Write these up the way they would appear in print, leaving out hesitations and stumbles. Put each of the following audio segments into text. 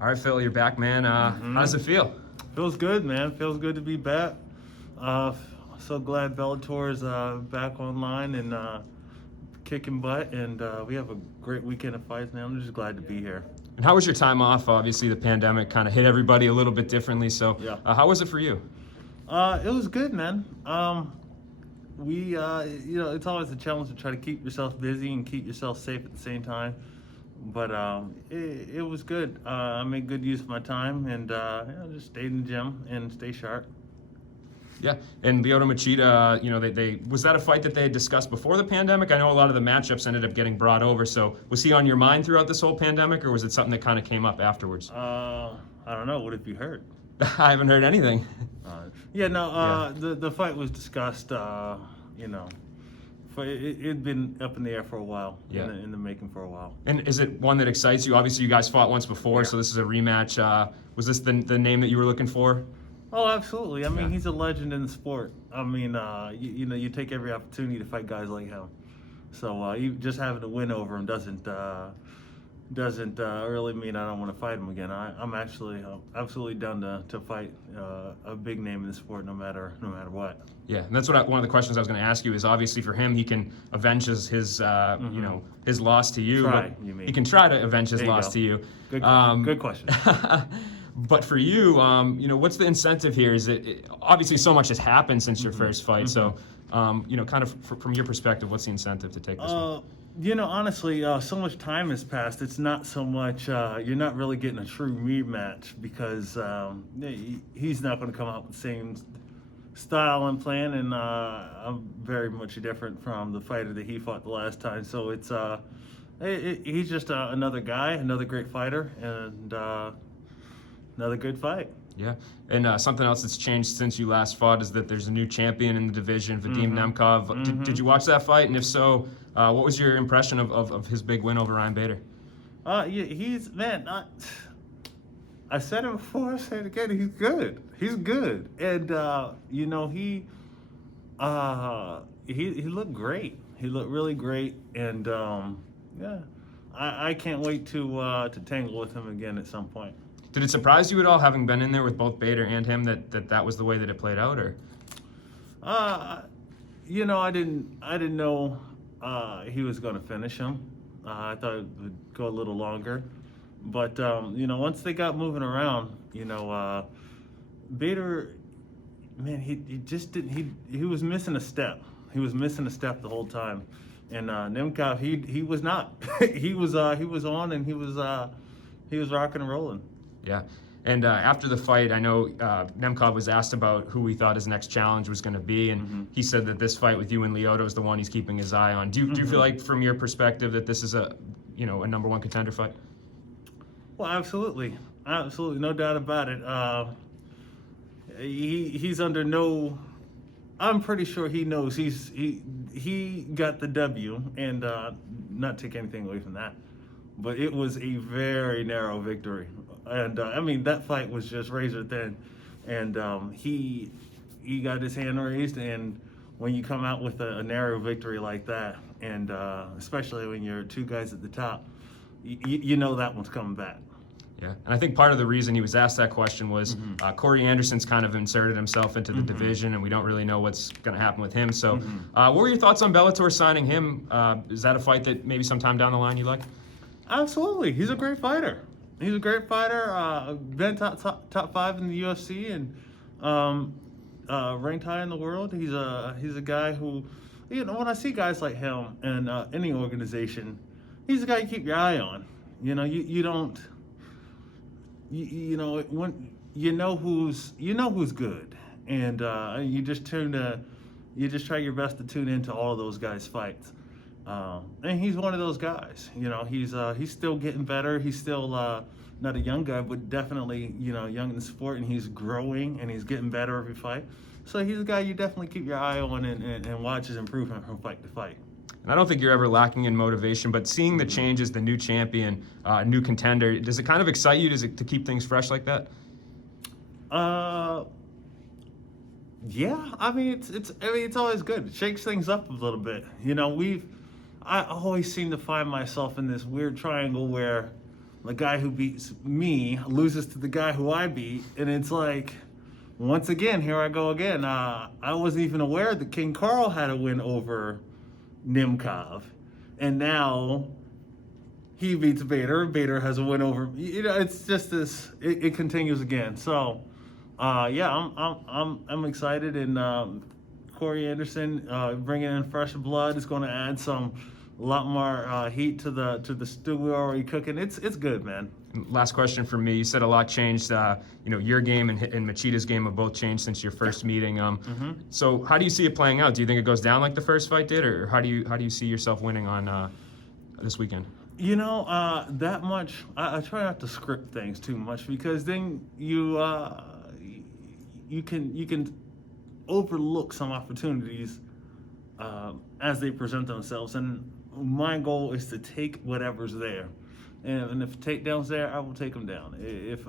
All right, Phil, you're back, man. How does it feel? Feels good, man. Feels good to be back. So glad Bellator is back online and kicking butt, and we have a great weekend of fights, man. I'm just glad to be here. And how was your time off? Obviously, the pandemic kind of hit everybody a little bit differently. So, Yeah. How was it for you? It was good, man. It's always a challenge to try to keep yourself busy and keep yourself safe at the same time. But it was good. I made good use of my time and just stayed in the gym and stay sharp. Yeah, and Lyoto Machida, they was that a fight that they had discussed before the pandemic? I know a lot of the matchups ended up getting brought over. So, was he on your mind throughout this whole pandemic, or was it something that kind of came up afterwards? I don't know. What have you heard? I haven't heard anything. The fight was discussed. It'd been up in the air for a while. Yeah. In the making for a while. And is it one that excites you? Obviously, you guys fought once before, Yeah. so this is a rematch. Was this the name that you were looking for? Oh, absolutely. I mean, Yeah. he's a legend in the sport. I mean, you take every opportunity to fight guys like him. So you just having to win over him doesn't really mean I don't want to fight him again. I'm absolutely down to fight a big name in the sport, no matter what. Yeah, and that's what one of the questions I was going to ask you is obviously for him, he can avenge his his loss to you. Try, but you mean. He can try to avenge his There you loss go. to you. Good question. Good question. But for you, what's the incentive here? Is it obviously so much has happened since your first fight? So, kind of from your perspective, what's the incentive to take this one? Honestly, so much time has passed. It's not so much, you're not really getting a true rematch because he's not going to come out with the same style and plan, and I'm very much different from the fighter that he fought the last time. So it's he's just another guy, another great fighter, and another good fight. Yeah, and something else that's changed since you last fought is that there's a new champion in the division, Vadim Namkov. Did you watch that fight? And if so, what was your impression of his big win over Ryan Bader? He's, man, I said it before, I say it again, he's good. He's good. And, he looked great. He looked really great. And, I can't wait to tangle with him again at some point. Did it surprise you at all, having been in there with both Bader and him, that was the way that it played out, or? I didn't know he was going to finish him. I thought it would go a little longer, but once they got moving around, Bader, man, he just didn't. He was missing a step. He was missing a step the whole time, and Nemkov, he was not. he was on, and he was rocking and rolling. Yeah. And after the fight, I know Nemkov was asked about who he thought his next challenge was going to be, and he said that this fight with you and Lyoto is the one he's keeping his eye on. Do you feel like, from your perspective, that this is a number one contender fight? Well, absolutely, no doubt about it. He's under no. I'm pretty sure he knows he got the W, and not take anything away from that, but it was a very narrow victory. And that fight was just razor thin, and he got his hand raised. And when you come out with a narrow victory like that, and especially when you're two guys at the top, you know that one's coming back. Yeah, and I think part of the reason he was asked that question was Corey Anderson's kind of inserted himself into the division, and we don't really know what's going to happen with him. So, what were your thoughts on Bellator signing him? Is that a fight that maybe sometime down the line you like? Absolutely, he's a great fighter. He's a great fighter. Been top 5 in the UFC and ranked high in the world. He's a guy who, when I see guys like him in any organization, he's a guy you keep your eye on. When you know who's good, and you just try your best to tune into all of those guys' fights. And he's one of those guys. He's still getting better. He's still not a young guy, but definitely young in the sport, and he's growing and he's getting better every fight. So he's a guy you definitely keep your eye on and watch his improvement from fight to fight. And I don't think you're ever lacking in motivation, but seeing the changes, the new champion, new contender, does it kind of excite you? Does it to keep things fresh like that? Yeah. It's always good. It shakes things up a little bit. I always seem to find myself in this weird triangle where the guy who beats me loses to the guy who I beat, and it's like, once again, here I go again. I wasn't even aware that King Carl had a win over Namkov, and now he beats Bader. Bader has a win over. It's just this. It continues again. So, yeah, I'm excited, and Corey Anderson bringing in fresh blood is going to add a lot more heat to the stew we're already cooking. It's good, man. Last question from me. You said a lot changed. Your game and Machida's game have both changed since your first meeting. So how do you see it playing out? Do you think it goes down like the first fight did, or how do you see yourself winning on this weekend? That much. I try not to script things too much, because then you can overlook some opportunities as they present themselves. And my goal is to take whatever's there. And if takedown's there, I will take them down. If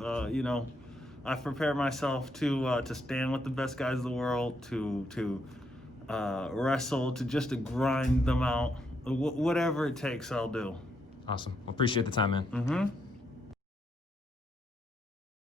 I've prepared myself to stand with the best guys in the world, to wrestle, to grind them out. Whatever it takes, I'll do. Awesome. Well, appreciate the time, man.